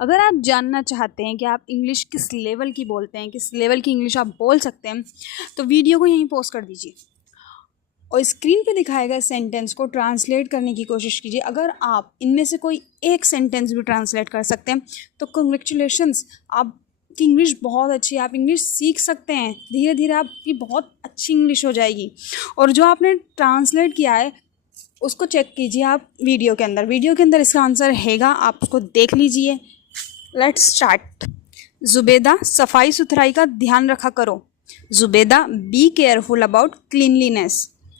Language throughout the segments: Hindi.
अगर आप जानना चाहते हैं कि आप इंग्लिश किस लेवल की बोलते हैं, किस लेवल की इंग्लिश आप बोल सकते हैं, तो वीडियो को यहीं पॉज कर दीजिए और स्क्रीन पे दिखाए गए सेंटेंस को ट्रांसलेट करने की कोशिश कीजिए। अगर आप इनमें से कोई एक सेंटेंस भी ट्रांसलेट कर सकते हैं तो कंग्रेचुलेशंस, आपकी इंग्लिश बहुत अच्छी है, आप इंग्लिश सीख सकते हैं। धीरे धीरे आपकी बहुत अच्छी इंग्लिश हो जाएगी। और जो आपने ट्रांसलेट किया है उसको चेक कीजिए आप वीडियो के अंदर इसका आंसर हैगा, आप उसको देख लीजिए। Let's start. जुबेदा, सफाई सुथराई का ध्यान रखा करो। Zubeda, be careful about cleanliness.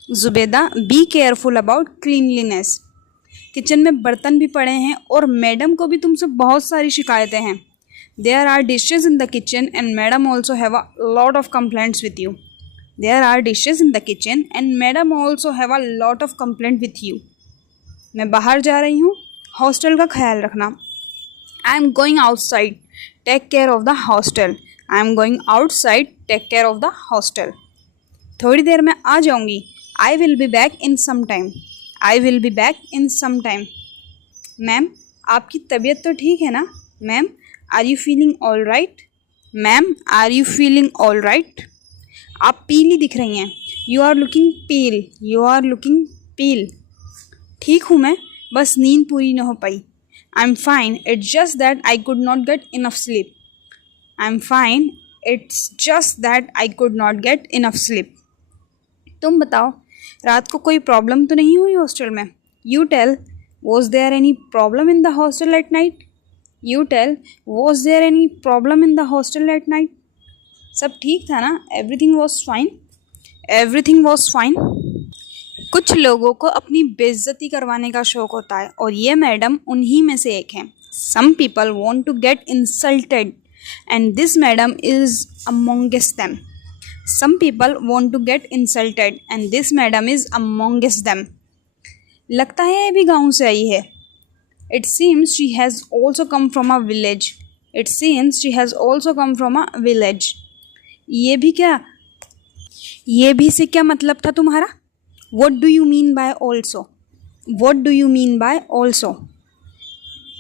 Zubeda, be careful about cleanliness. Kitchen में बर्तन भी पड़े हैं और मैडम को भी तुमसे बहुत सारी शिकायतें हैं। There are dishes in the kitchen and madam also have a lot of complaints with you. There are dishes in the kitchen and madam also have a lot of complaint with you. मैं बाहर जा रही हूँ, हॉस्टल का ख्याल रखना। I am going outside, take care of the hostel. I am going outside, take care of the hostel. थोड़ी देर में आ जाऊंगी। I will be back in some time. I will be back in some time. Ma'am, आपकी तबीयत तो ठीक है ना? Ma'am, are you feeling all right? Ma'am, are you feeling all right? आप पीली दिख रही हैं। You are looking pale. You are looking pale. ठीक हूँ मैं, बस नींद पूरी न हो पाई। I am fine, it's just that I could not get enough sleep. I am fine, it's just that I could not get enough sleep. तुम बताओ, रात को कोई प्रॉब्लम तो नहीं हुई हॉस्टल में? You tell, was there any problem in the hostel at night? You tell, was there any problem in the hostel at night? सब ठीक था ना? Everything was fine? Everything was fine. कुछ लोगों को अपनी बेइज्जती करवाने का शौक होता है और ये मैडम उन्हीं में से एक है। Some people want to get insulted and this madam is amongst them. Some people want to get insulted and this madam is amongst them. लगता है ये भी गाँव से आई है। It seems she has also come from a village. It seems she has also come from a village. ये भी क्या, ये भी से क्या मतलब था तुम्हारा? What do you mean by also? What do you mean by also?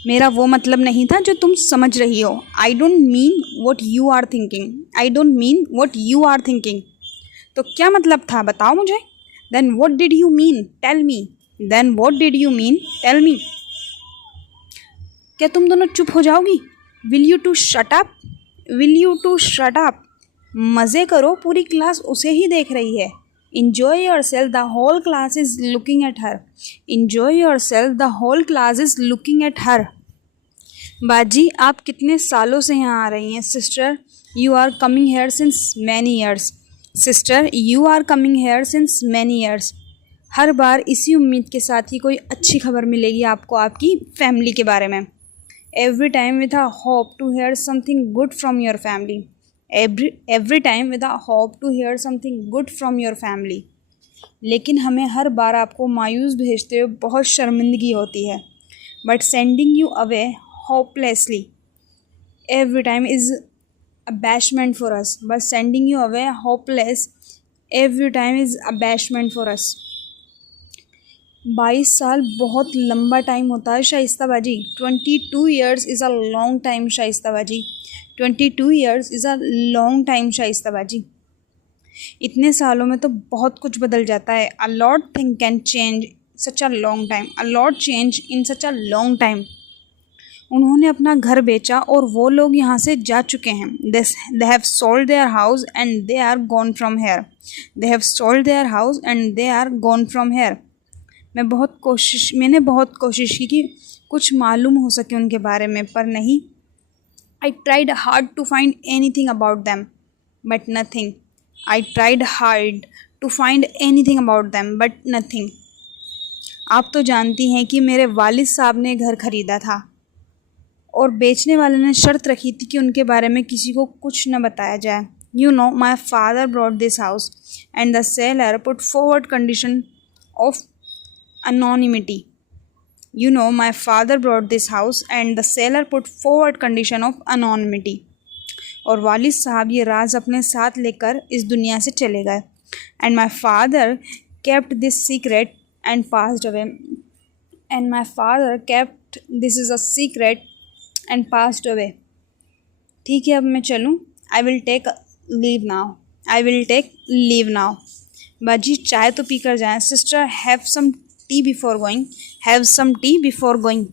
मेरा वो मतलब नहीं था जो तुम समझ रही हो। I don't mean what you are thinking. I don't mean what you are thinking. तो क्या मतलब था, बताओ मुझे। Then what did you mean? Tell me. Then what did you mean? Tell me. क्या तुम दोनों चुप हो जाओगी? Will you two shut up? Will you two shut up? मज़े करो, पूरी क्लास उसे ही देख रही है। Enjoy yourself, the whole class is looking at her. Enjoy yourself, the whole class is looking at her. बाजी, आप कितने सालों से यहाँ आ रही हैं? Sister, you are coming here since many years. Sister, you are coming here since many years. हर बार इसी उम्मीद के साथ ही कोई अच्छी खबर मिलेगी आपको आपकी फैमिली के बारे में। Every time with a hope to hear something good from your family. Every time with a hope to hear something good from your family. लेकिन हमें हर बार आपको मायूस भेजते हुए बहुत शर्मिंदगी होती है। But sending you away hopelessly every time is abashment for us. But sending you away hopeless every time is abashment for us. 22 साल बहुत लंबा टाइम होता है शाइस्ता बाजी। 22 years is a long time Shaista बाजी। 22 years is a long time Shaista बाजी। इतने सालों में तो बहुत कुछ बदल जाता है। A lot thing can change such a long time. A lot change in such a long time. उन्होंने अपना घर बेचा और वो लोग यहाँ से जा चुके हैं। They have sold their house and they are gone from here. They have sold their house and they are gone from here. मैंने बहुत कोशिश की कि कुछ मालूम हो सके उनके बारे में, पर नहीं। I tried hard to find anything about them, but nothing. I tried hard to find anything about them, but nothing. आप तो जानती हैं कि मेरे वालिद साहब ने घर खरीदा था और बेचने वाले ने शर्त रखी थी कि उनके बारे में किसी को कुछ न बताया जाए। You know, my father bought this house and the seller put forward condition of anonymity. You know, my father bought this house and the seller put forward condition of anonymity. और वालिद साहब ये राज अपने साथ लेकर इस दुनिया से चले गए। And my father kept this secret and passed away. And my father kept this is a secret and passed away. ठीक है, अब मैं चलूँ? I will take leave now, I will take leave now. बाजी चाय तो पी कर जाएँ। Sister have some tea before going, have some tea before going.